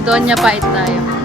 Doña Pait tayo.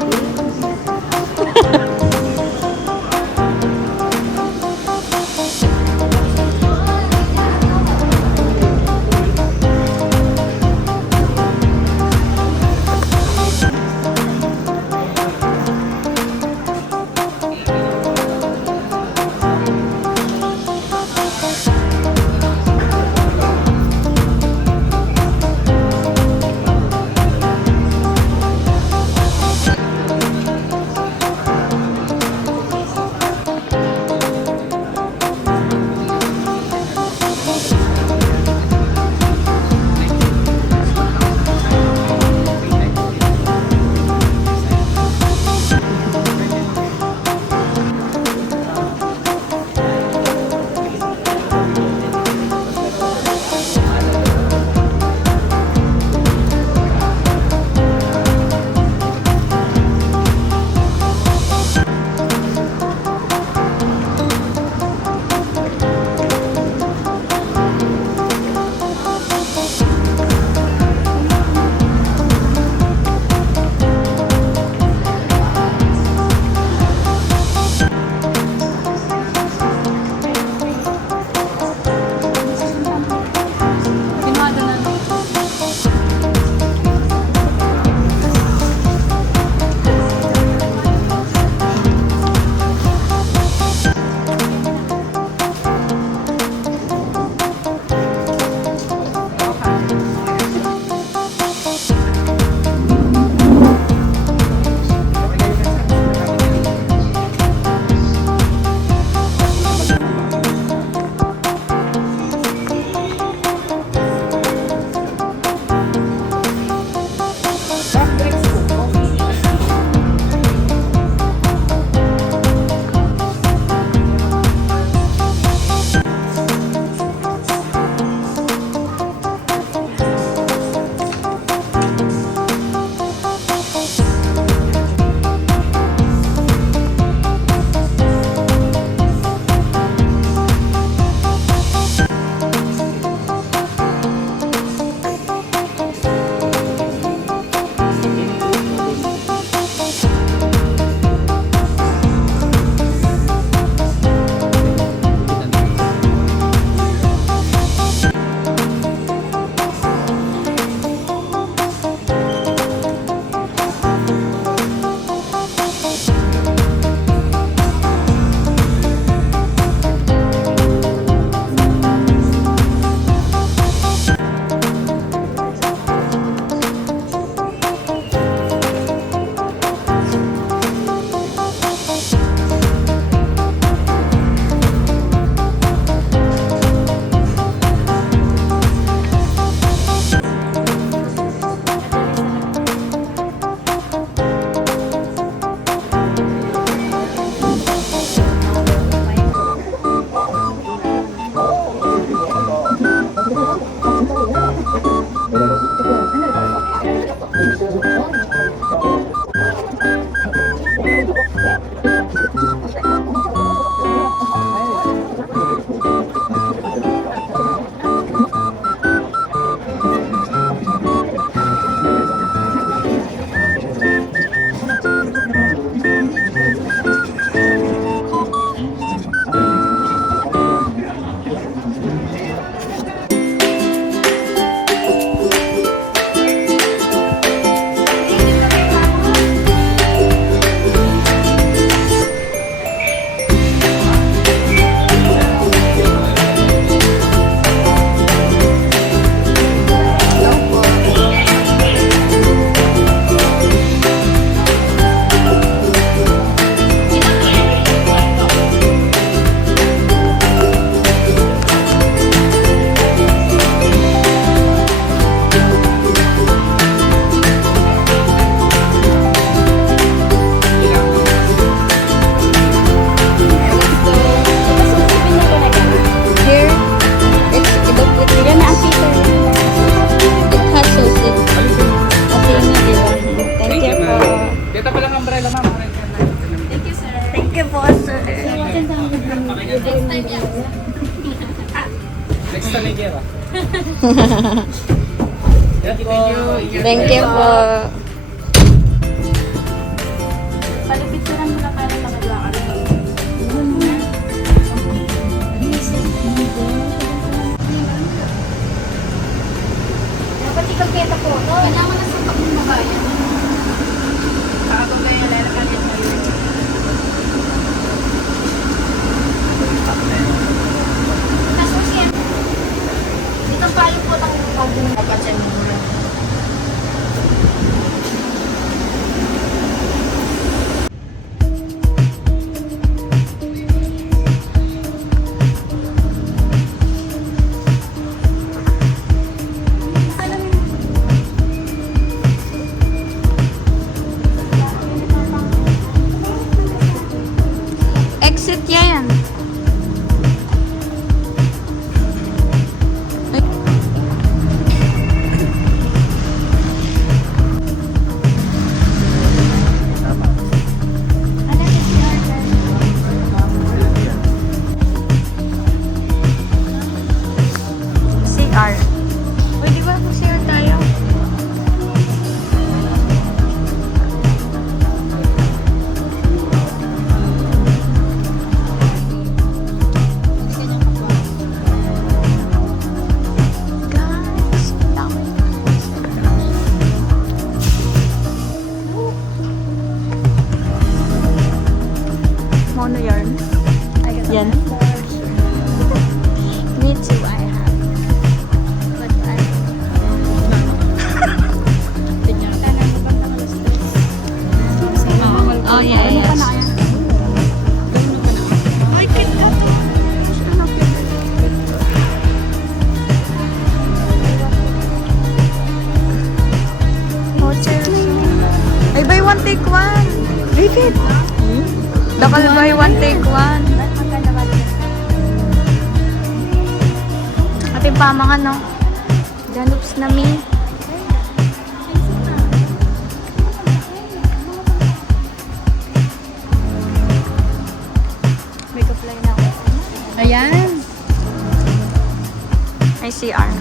Thank you po. one, take one. Bakit? Double buy one, take one. Ating pamangan, no? Janups na mi. Makeup line na ako. Ayan. Ay, CR.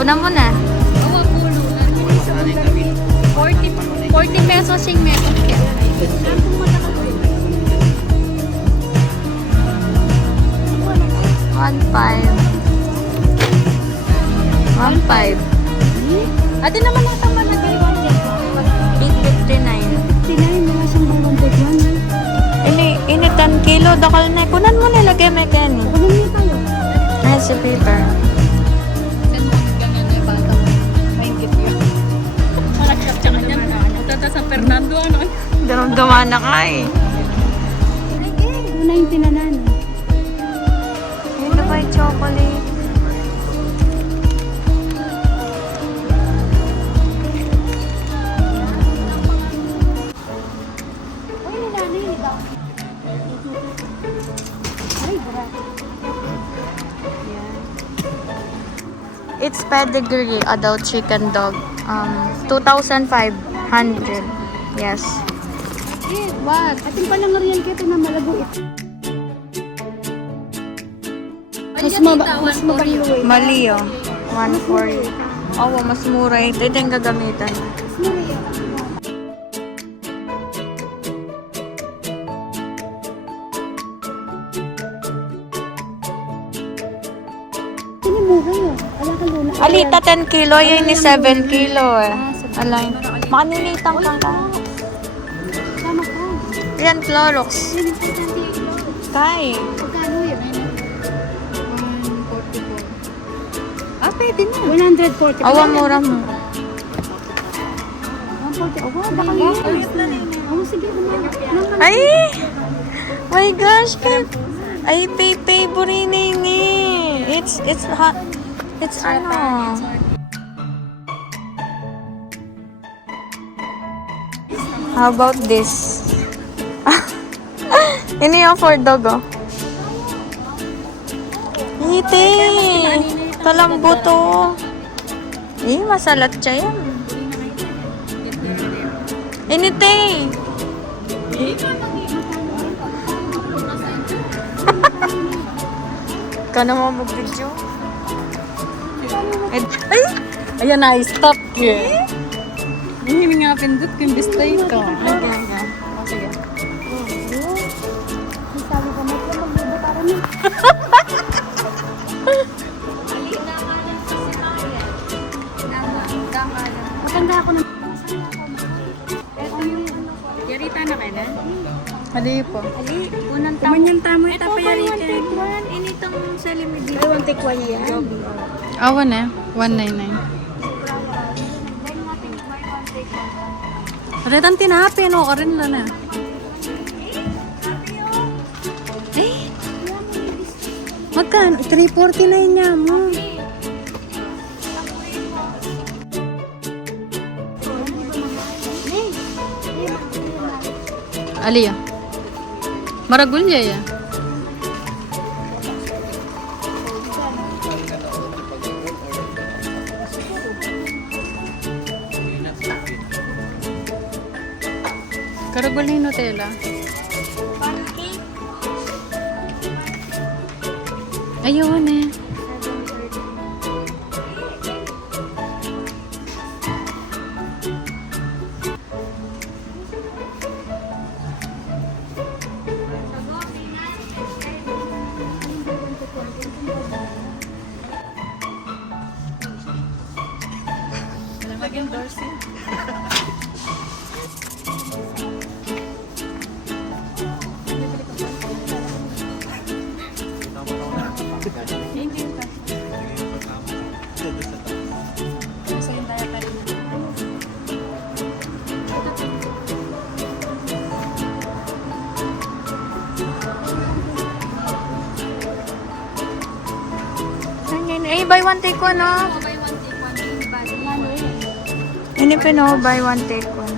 Kunan mo na. Awa, pulo. 40 pesos yung meron kaya. 1.5. Ate naman ang tama na kayo. 8.59. 59 na siyang bawang Ini 10 kilo dakal na. Kunan mo na lagay mo yan. Kunin niyo tayo. Ay, si paper. Saan mo ganyan na bata mo? Mahingit yun. Malaksak siya kanya. Punta sa Fernando ano? Daram-daman na ka eh. 290 na nan. Ito pa yung chocolate. Uy, nanay. Ay, grabe. It's pedigree adult chicken dog. 2,500. Yes. What? Ating palang real kita na malago ito. Mas maganda eh. Mali oh. 140. Oo, mas mura. Ito yung gagamitan. Sini mo kayo. Ala ka luna. Alita 10 kilo, yun ni 7 kilo eh. Alay. Makanilitang kang ka. Sama ka. Yan, Clorox. Yan ang importante. Kay. Pagkano yun? 144. Ah, pwede na. 140. Awa, mura mo. 140. Awa, baka yun. Awa, sige. Ay! My gosh, Kay. Ay, favorite ni. It's hot. It's ano. How about this? Ini yung for dog, oh. Ite! Kalambo to. Masalat siya yan. Inite! Ikaw naman mag-video. Ay! Ayan na, stop yun. Hindi nga pindot ko yung display ko. Ay, Sige. Sabi ko, magbubutaran niya. Matanda ako na. Yarita na kayo na? Hali po. Ali, unang tao. Kumanyan tamo yung Ito, tapayaritin. Initong salimidi. Ay, 1 yan. Awa na, 199. Retan tinapin, o rin lang na. Eh, magkano? 349 niya mo. Aliya. Maragulya ya. Karagulya yung Nutella. Ayun eh. buy one take one, oh. Buy one, take one. Bali. Ini pino, buy one take one.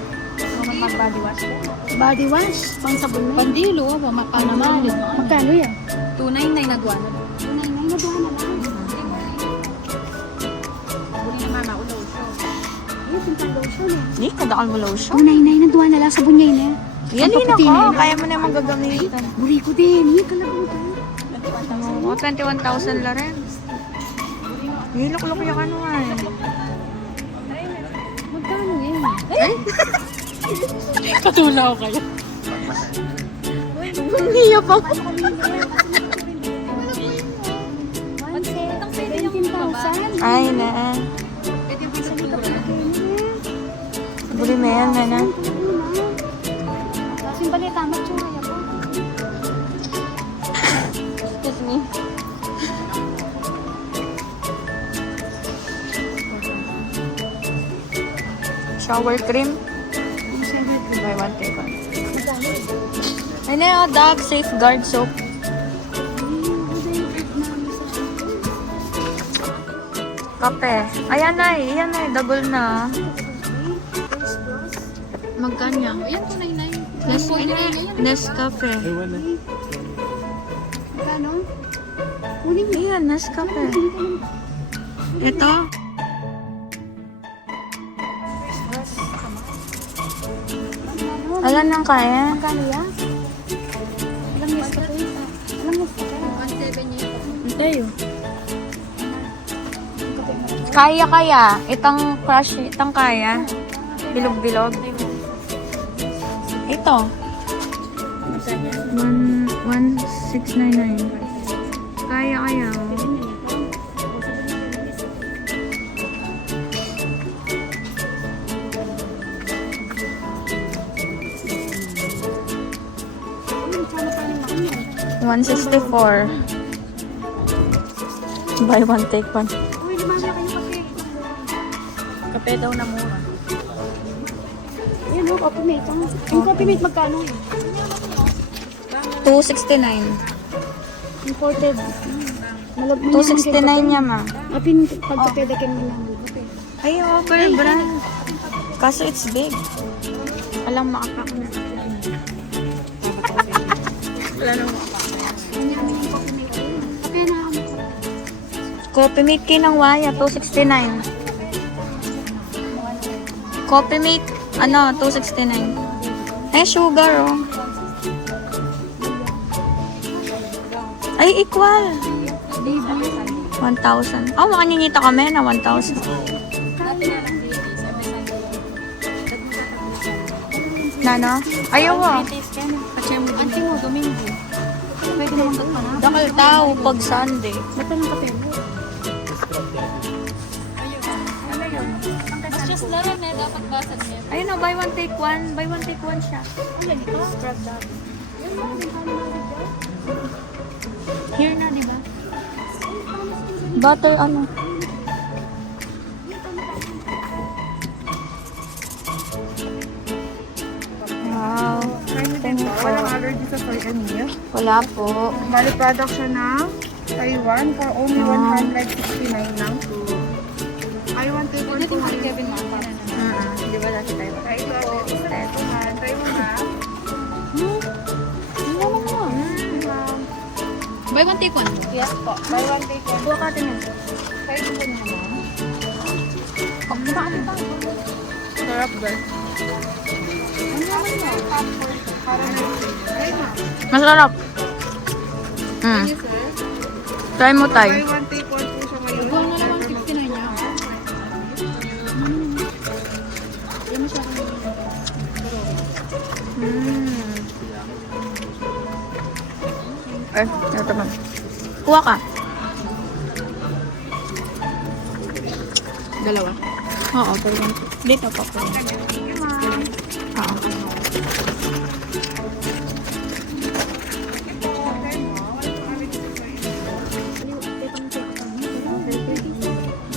Body wash po. Body wash, pang sabon na. Pandilo, mapanaman. Magkano yan? 299 na duwan. Tunay na naduha na lang. Buli na mama, ulo siya. Ay, pintang lotion eh. Di, kadakal mo lotion. Tunay na naduha na lang, sabon niya yun eh. Yan din Paputi ako. na yun. Kaya mo na yung magagamitan. Buri ko din, yung kalabaw ko. Oh, 21,000 la rin. Hilok-lok yung ano nga eh. Magkano yan? Katula ko kayo. Hiya pa ko. 17,000? Ay, na. Pwede yung sa siguro. Buli mo yan, na. Kasi yung balita, matsura yan po. Excuse me. Shower cream. Buy one, take one. Ay na, Dove Safeguard Soap. Kape. Ayan na, double na. Magkanya? Ayan, 299. Nescafe. Magkano? Kunin mo. Ayan, Nescafe. Ito. Alam nang kaya. Magkano yan? Alam niya sa kape. Alam niya sa kape. 1.7 niya. Tayo. Kaya. Itang crush, itang kaya. Bilog-bilog. Ito. 1699. Kaya. $164. Buy one, take one. Uy, lumami kayo kape. Kape daw na mura. Ayan o, coffee mate. Yung coffee mate magkano eh? $269. Imported. 269 niya, ma. Apin, pagkapedakin mo lang. Ay, over brand. Kaso it's big. Alam, makapak na. Wala nang makapak. Kaya na ako. Coffee mate kinang waya, 269. Coffee mate, 269. Ay, sugar, oh. Ay, equal. 1,000. Oh, makaninita kami na 1,000. Nano? Ayaw, ah. Anti mo, Domingo. Pwede naman ka na. Dakal tao pag Sunday. Ba't anong kape mo? Mas just laro na, dapat basag niya. Ayun, oh, buy one, take one. Buy one, take one siya. Scrub dog. Here na, di ba? Butter, ano? Wow. Thank you po. Walang allergy sa soy and milk. Wala po. Bali product siya na Taiwan for only 169 lang. I want to go to Kevin Mama. Di ba last time? Taiwan na. Buy one, take one. Yes po. Buy one take one. Buwa ka din. Kayo po niya na. Sarap ba? Para na Masarap. Try mo tayo. buy one take one po siya ngayon. Buwan na lang 169 niya. Ito man. Kuha ka. Dalawa. Oo, pero dito pa po. Oo.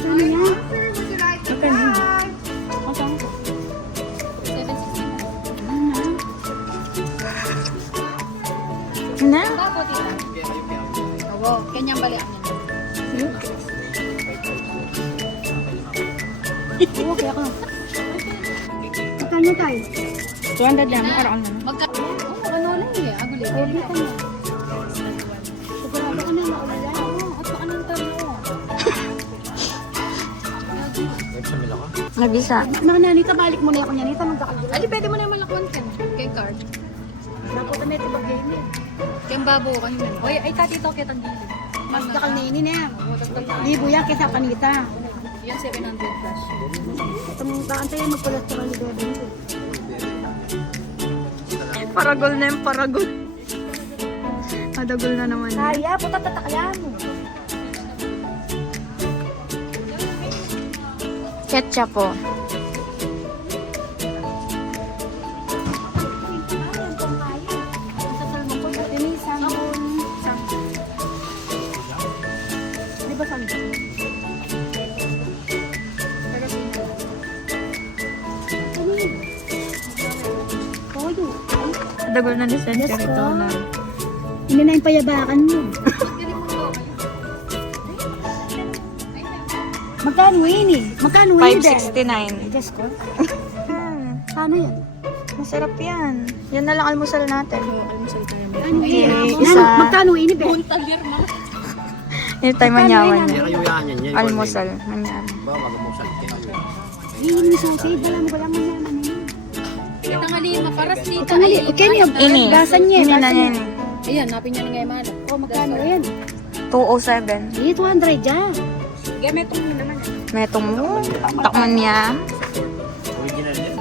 Ano yan? Would you like to try? 760. Na? Opo, tita. Oo, kanyang bali ang yan. Oo, kaya ako. Magkano tayo? 200 yan, makaraan na. Ano lang eh, aguli. Ulit ka na. Sigurado ka na maulala. At saka nang talo. Nabisa. Nanita, balik mo na ako niya. Nita, magkakalala. Ali, pwede mo naman lakuan ka. Kay card. Napunta na ito pag-game eh. Kaya babo ka nyo. Oy, ay tatito kita dito. Magkakal na ini na. Libo yan kaysa kanita. Yan 700 plus. Itong kaantay magkolesterol ni Bebe. Paragol na yung paragol. Madagol na naman yun. Kaya, puta tatakyan mo. Ketchup po. Di ba sabi ko? Toyo. Madagol na ni Sensei Yes, ito po. na. Hindi na yung payabakan mo. Magkano yun eh? Magkano yun eh? 569. Diyos ko. Paano yan? Masarap yan. Yan na lang almusal natin. Ano Okay, yun? isa. Magkano yun eh? Talir na. Yung tayo manyawan Magkano niya. Kayo yan yan. Almusal. Manyawan. Ba, mag-umusal kayo. Hindi mo susid. Wala mo kailangan yan. Kita nga lima, paras dito. Tangali. Okay niya. Ini. Gasan niya. Ini na Gasan yan. niya. Ayan, napin niya na ngayon man. O magkano yan? 207. Hindi, 200 dyan. Gametong mo naman. Metong mo. Takman niya. Original yan.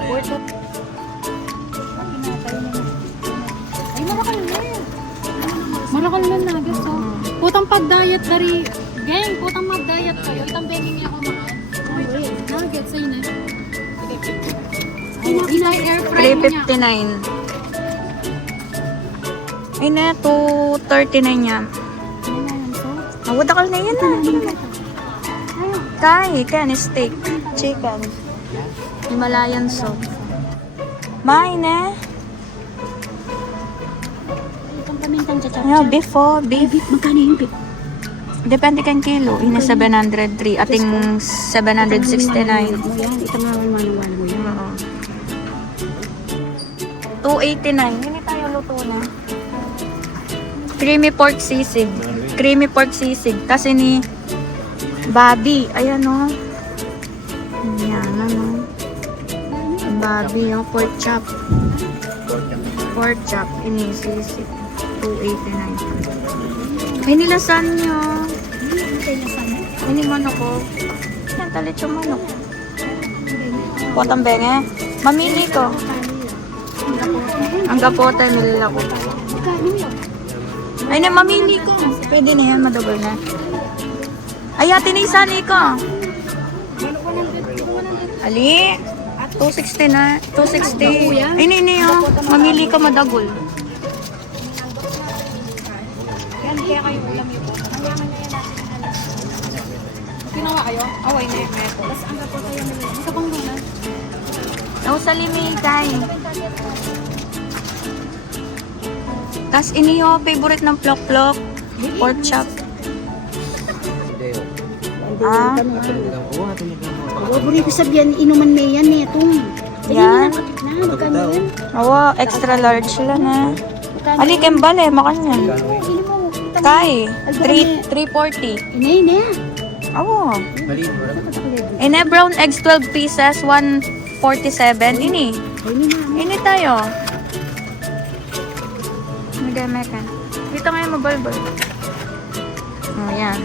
Ay, marakal na yan. Marakal na na, gusto. Putang pag-diet dari. Gang, putang mag-diet kayo. Itang benging niya ako mahal. Nuggets, ayun na. Inay air fry mo niya. 359. Ay na, 239 yan. Mawadakal na yan ah. Kaya steak. Chicken. Himalayan soup. Main eh. Itong pamintang chachap. Ano, beef oh, beef. Magkano yung beef? Depende kang kilo. Ina 703. Ating 769. Mo yan. Ito nga manuwan mo yan. Oo. 289. Hindi tayo luto na. Creamy pork sisig. Creamy pork sisig. Kasi ni Bobby. Ayan o. Ayan ano. Bobby yung pork chop. Pork chop. Ini sisig. 289. Ay nilasan nyo. Ini manok ko. Yan talit yung manok. Potang benge. Mamili ko. Ang gapote nila ko. Magkano yun? Ay na, mamili ko. Pwede na yan, madugol na. Ay, ate na isa ni ko. Ali. 260 na. 260. Ay, nini oh. Mamili ka, madagol. Yan, kaya kayo ulam ito. Mayaman na yan natin. Ginawa kayo? Away na yung meto. Tapos ang gapo tayo na yun. Sa bang doon Daw sa limigay. Tas ini yo, favorite ng plok-plok. Pork chop. Hindi yun. Ah, Oo, natuloy lang mo. Buburi ko sabihan, inuman na yan eh. Itong. Yan. Na, magkano yan? awa, extra large lang ha. Magkano Ali, kembal eh, makanyan. Hindi mo. Kay, 340. Inay na. Awa. Maliit mo lang. Ine, brown eggs 12 pieces, 147. Ini. Ini tayo. Magdame ka. Dito ngayon mabalbal. Oh, yan.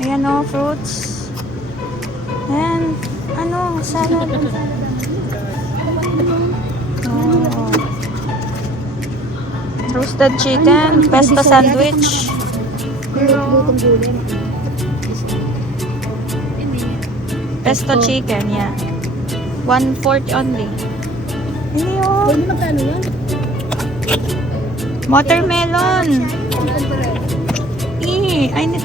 Ayan o, fruits. Ayan. Ano, salad. Oh. Roasted chicken, pesto sandwich. Lutong gulay. Pesto chicken, yeah. 140 only. Hindi oh. Pwede magkano yan? Watermelon. Ay, ano,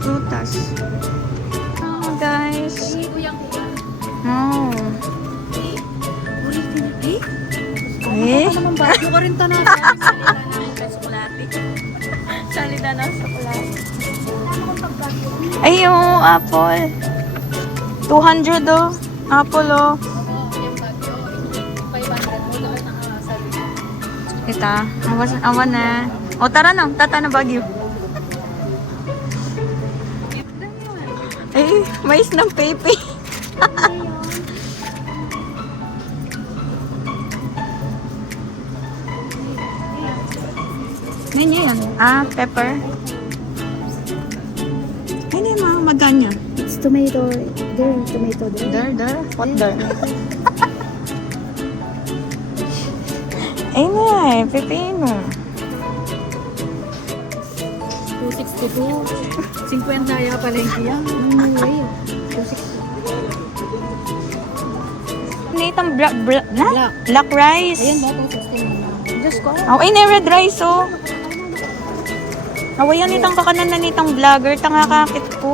prutas. Oh, guys. Oh. Eh? Yung 40 na. Sa apple. 200 oh. Apple oh. Yung bagyo, 500 mo doon ang sabi. Kita. Awan na. O tara na. Tata na Baguio. Ay, mais ng pepe. Ganyan yan. Ah, pepper. Ay, na yung mga maganya. It's tomato. There, tomato there. Dar. What dar? Ay na eh, pepino. 262. 50 ya palengke yan. No way. Nitang black rice. Ayan ba, 260 Just go. Oh, ay na red rice oh. Awayan nitang kakanan na nitang vlogger, tangakakit ko.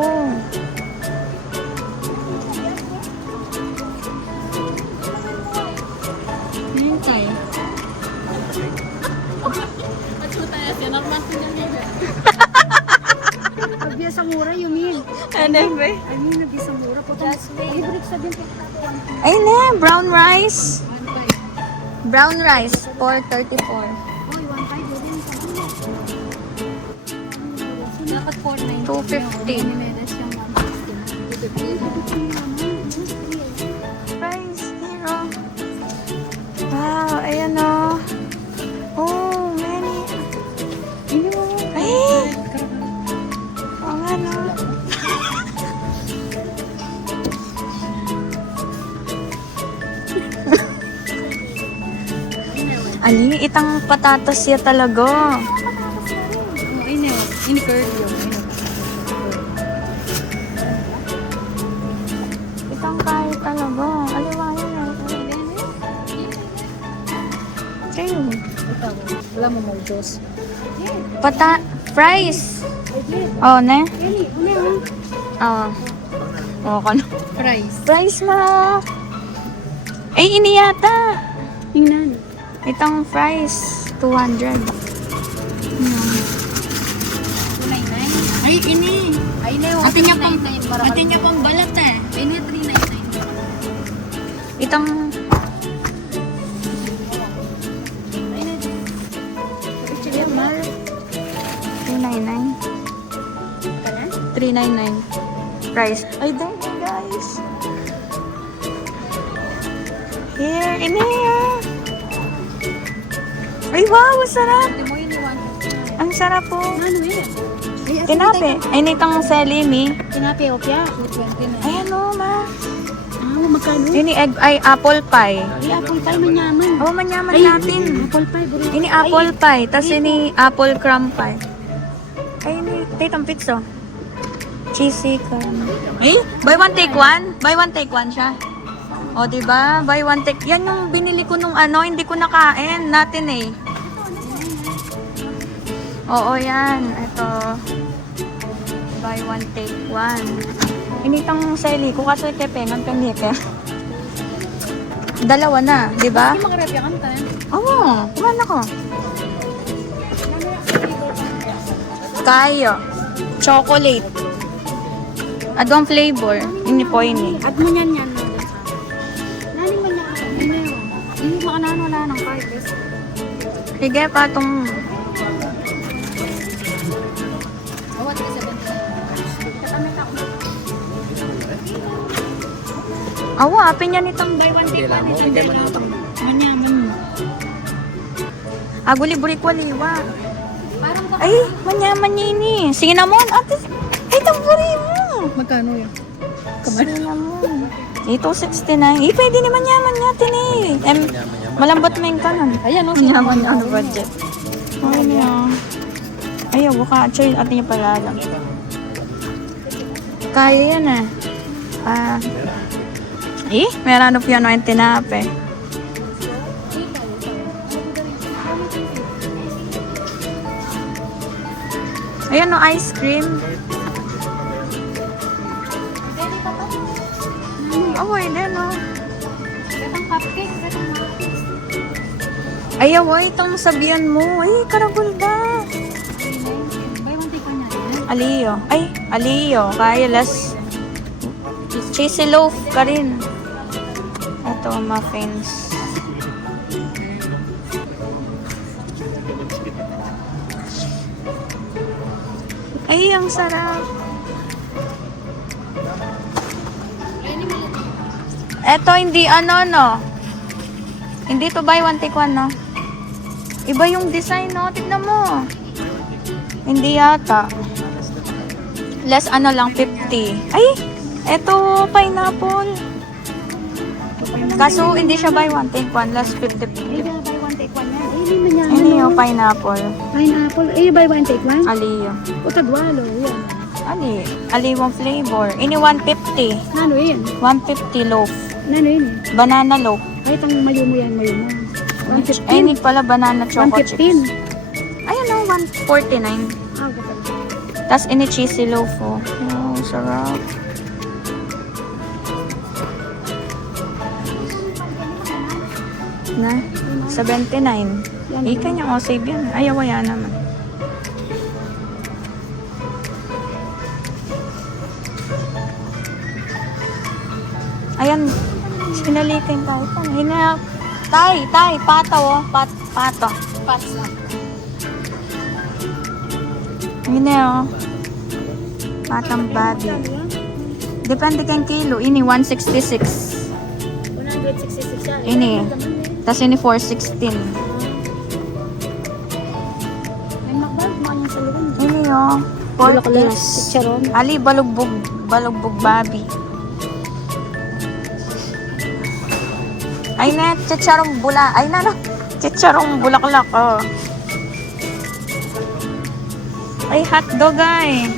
Hintay. Pagbiya sa mura, you mean? Ano ba? I mean, nagbiya sa mura. Libre sa din. Ay na, brown rice. Brown rice, 434. Oy, 1.5 din. Dapat 490. 250. Medes yung 150. Rice, hero. Wow, ayan o. Oh, many. Ay! Oo nga no. Ali, itang patatas siya talaga. Oh, ay na. Ini-curve yun. Itang kaya talaga. Aliwayan na. Kayo. Wala mo more juice. Fries. Oh, ne? Oh. Oh, kano? Fries. Fries na. Ay, ini yata. Tingnan. Itang fries, 200. 299. Ay, ini. Ay na yung Ate niya pang, 399 para ate niya pang balat eh. Ay na 399. Itang, Ay na. 399. 399. Price. Ay, dahil guys. Here, ini ah. Ay, wow, sarap. Hindi mo yun yung 150. Ang sarap po. Ano yan? Tinape. Ay, nitang selimi. Tinapi, opya. 220 na. Ayan o, ma. Ah, magkano? Ini egg, ay, apple pie. Ay, apple pie, manyaman. Oh, manyaman natin. Apple pie, bro. Ini apple pie, tas ini apple crumb pie. Ay, ini titang pizza. Cheesy crumb. Ay, buy one take one? Buy one take one siya. O, diba? Buy one take. Yan yung binili ko nung ano, hindi ko nakain. Natin eh. Oo, yan. Ito. Buy one take one. Initang sali ko kasi kepengan kanike. Dalawa na, diba? Hindi makarepya ka na. Oo, kumain ako. Kayo. Chocolate. Adong flavor. Ini po ini. At mo yan yan. Nani mo na. Ay na yun. Hindi makanano wala ng 5 pesos. Sige pa itong... Bawat ka 79. Katamit ako. Awa, apin yan itong buy one take Kailangan one. mo, kaya manatang. Manyaman. Aguli burik waliwa. Parang ka. Ay, manyaman niya ini. Cinnamon. Ate, ay, tamburi mo. Magkano yun? Cinnamon. Ito 69. Eh, pwede naman yaman natin eh. Malambot mo yung kanan. Ayan o. Yaman niya ang budget. Ay, niya. Ayaw, buka. Choy, ate niya pala lang. Kaya yan eh. Meron na piano yung tinape. Ayan o, ice cream. Oh, din o. Itong cupcake. Itong cupcake. Ayaw, itong sabihan mo. Ay, karagul ba? Buy one take one yan. Aliyo. Ay, aliyo. Kaya less Cheesy loaf ka rin. Ito, muffins. Ay, ang sarap. Ito, hindi no? Hindi to buy one take one, no? Iba yung design, no? Tignan mo. Hindi yata. Less lang, 50. Ay, eto, pineapple. Kaso, hindi siya buy one take one. Less 50. Ay, buy one take one yan. Ay, hindi man yan. Ano yung pineapple? Pineapple. Ay, buy one take one. Aliyo. O, tagwalo. Yan. Aliwang flavor. Ini 150. Nano yan? 150 loaf. Nano yun eh? Banana loaf. Ay, tang mayo mo yan, mayo mo. 115. Ay, hindi pala banana choco 115. chips. Ayan o, 149. Ah, kapal. Tapos ini cheesy loaf oh. Oh, sarap. Na? 79. Ika niya, oh, save yan. Ayaw, waya naman. Ayan, sinalikin tayo. Hina, pataw, oh. Pato. Pasta. Hina, oh. Patang babi. Depende kang kilo. Ini, 166. 166 yan. Ini. Tapos ini, 416. May makbal, makanyang sa luwan. Ini, oh. Bulaklak, 40. chicharon. Ali, balugbog babi. Ay na, chicharong bula. Ay na, chicharong bulaklak, oh. Ay, hotdog, ay.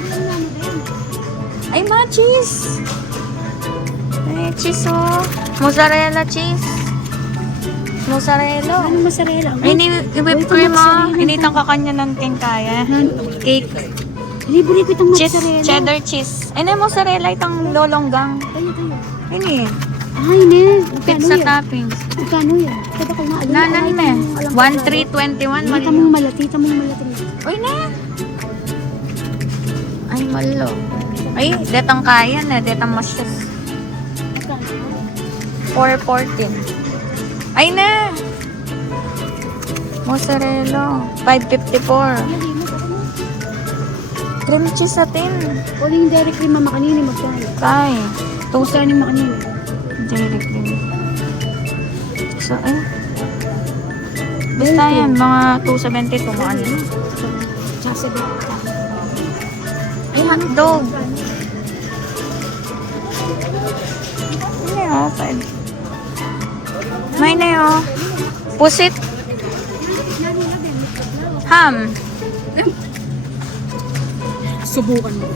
Ay, mga cheese. Ay, cheese, oh. Mozzarella cheese. Mozzarella. Ano mozzarella? Ay, whipped cream, oh. Initang kakanya ng kaya. Cake. Libre ko itong Cheese, mozzarella. cheddar cheese. Ay na, mozzarella, itang lolonggang. Tayo. Ini, Ay, ne. pizza toppings. Magkano yan? Kada ko na alam. Nanan na. 1321. Tita mong malati. Uy na. Ay, malo. Ay, detang kaya na. Detang masyas. 414. Ay na. Mozzarella. 554. Cream cheese sa tin. O yung dairy cream mama kanini magkano? Tay. Magkano yung makanini? Dairy cream. So, ay. Basta yan. Mga 272. Mga ano. Tsaka sa dito. Ay, hotdog. Ano yun? May na yun. Pusit. Ham. Subukan mo.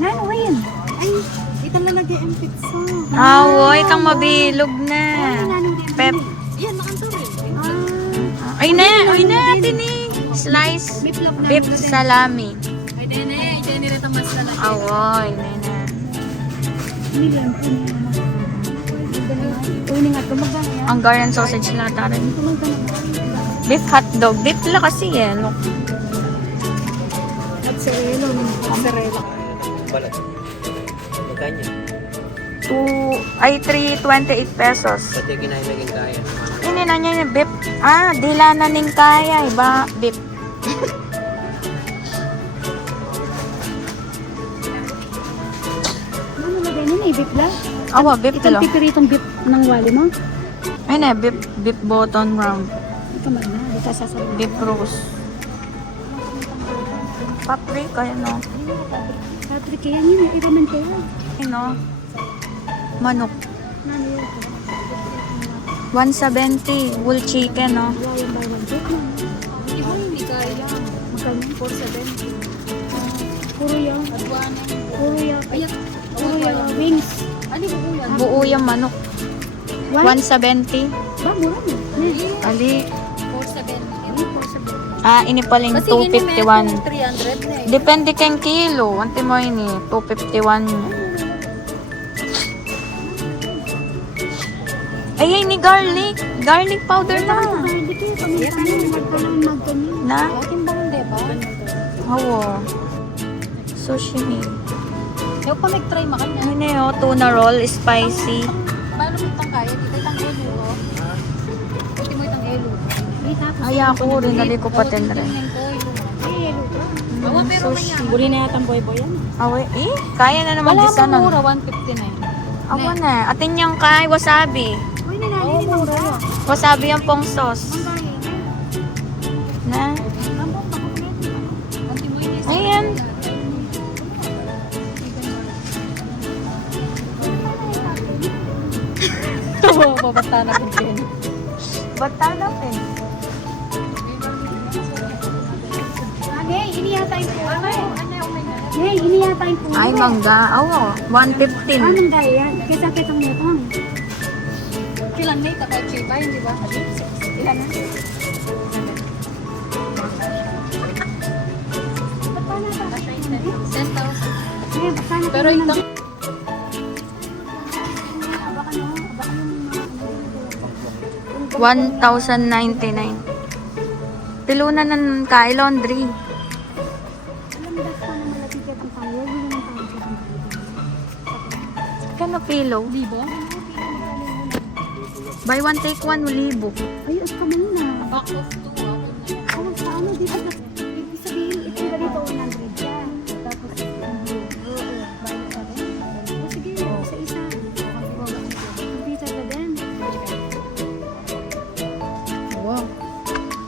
Ano yun? Ay, itang lalagay ang pizza. Awoy, itang mabilog na. Pep. Yan, nakanturi. Ay na, tinig. Slice. Beef salami. Ay, dene rin ang mas lalagay. Awoy, na. Million. Uy, nga ito magkano yan? Hungarian sausage lata rin. Ito magkano? Beef hotdog. Beef lang kasi eh. Look. Mozzarella. Mozzarella. Balat. Magkanya. 328 pesos. Pati kinailagin kaya. Ini na niya yung beef. Ah, dila na ning kaya. Iba, beef. Ano lagay nun eh? Beef lang? Awa, beef Itong lang. pipiritong beef ng wali mo? Ay na, beef button round. Ito man na. Dito sasabihin. Beef roast. Paprika, yun o. Paprika yan yun. Iba man kaya. Ano? Manok. Ano yun? 170. Whole chicken, no? Wala yung buy one take na. Hindi mo, hindi kaya. Magkano? 470. Puro yan. Aduana. Puro yan. Ayat. Puro yan. Wings. Ano ba yan? Buo yung manok. 170. Ba, mura mo. Ali. 470. Ah, ini paling Kasi 251. 300 na eh. Depende kang kilo. Ante mo ini, 251 niya. Ay, ni garlic. Garlic powder na. Garlic eh. Paminsan magkaroon magkanyo. Na? Akin ba hindi ba? Oo. Sushi. Ayaw pa mag-try makanya. Ano yun, tuna roll, spicy. Paano mo itang kaya? Dito itang elo, oh. Pati mo itang elo. Ay, ako rin, nali ko pa tin rin. Awa, pero Sushi. kanya. Buri na yatang boy-boy yan. Awe, kaya na naman Wala disa mo mura, na. 159. Awa na, atin yung kay wasabi. Uy, nanali ni Mangga. Wasabi yung pong sauce. Na, ayan. Oo, babata na kung kaya. Bata na eh. Hey, ini yata yung po. Hey, ini yata yung po. Ay, mangga. Awa, 115. Anong gaya yan? Kita-kita mo ito. Kailan na ito? Kahit chiba, hindi ba? Ilan na? Ba't pa na ba? 10,000. Hey, baka na Pero itong Baka no? Baka yung 1,099. Pilunan ng kay laundry. alam mo dapat na malapit ang tayo. Yun yung tayo. Kano pilo? libo? Buy one, take one, libo. Ayos ka muna. Back of 2. Alam sa ano, dito na, ibig sabihin, ito ba dito 100 siya. Tapos, bayo ka rin. O sige, isa-isa. Pizza ka din. Wow.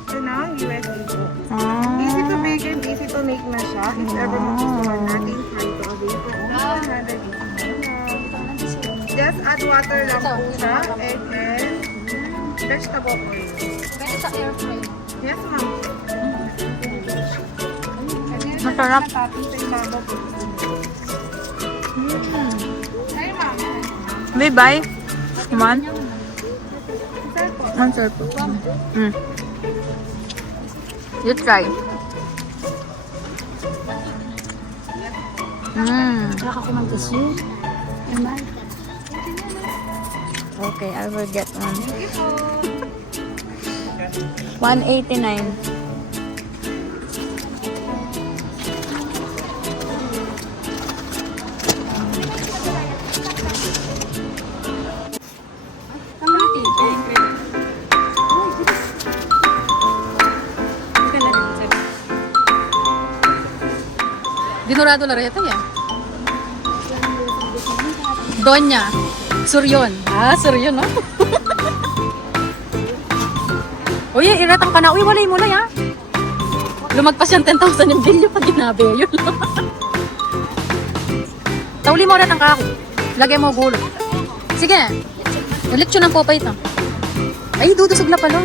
Ito na, USA po. Ah. Easy to bake and easy to make na siya. If ever magustuhan natin, try to avail po. 189. Just add water lang po siya, egg and vegetable oil. Pwede sa air fryer. Yes, ma'am. Masarap. Tapos sa ibabaw po. Ay, ma'am. We buy one. Sir po. Answer po. Mm. You try. Baka kumag-issue. Ayan. Okay, I will get one. 189. Dinurado la reta ya. Donya. Suryon. Ah, Suryon, no? Uy, iratang ka na. Uy, walay mo na, ya. Lumagpas yung 10,000 yung bill yung pag ginabi. Yun lang. Tauli mo ratang ka ako. Lagay mo gulo. Sige. Eleksyon ng popay ito. Ay, dudusog na pala.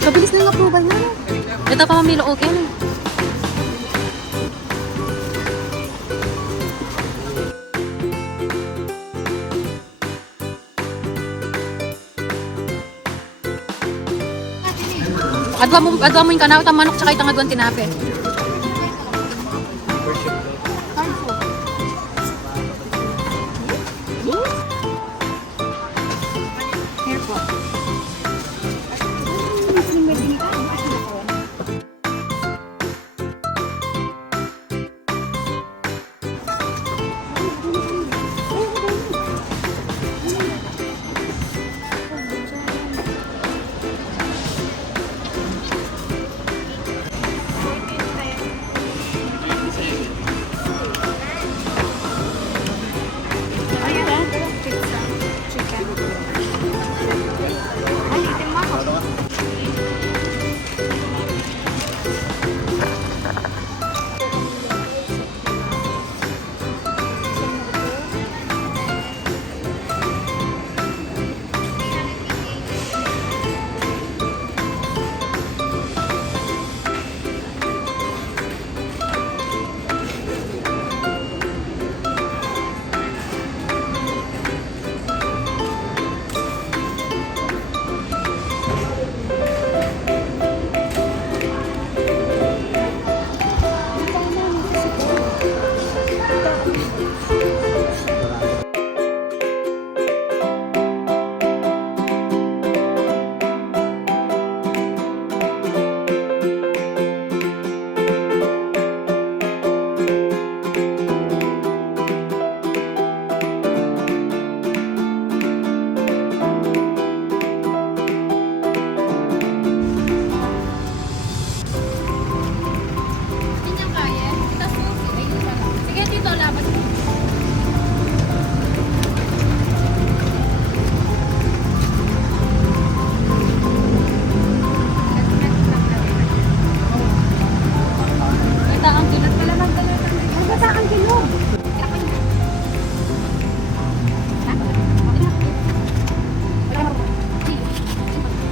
Kabilis na yung approval na. Ito pa mamilo, okay na. Adwa mo yung kanaw, itang manok, tsaka itang adwan tinape. Here po.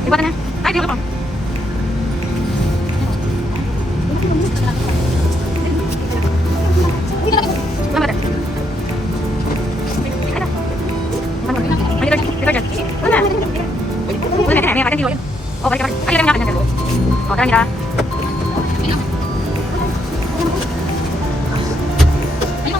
Iwatan na. Ay, di ko pa. Mama, ay na. Ay, detergent. Wala na. Wala na, may akin dito yun. Oh, balik ka. Ay, lang nga. Oh, tara nila. Ay,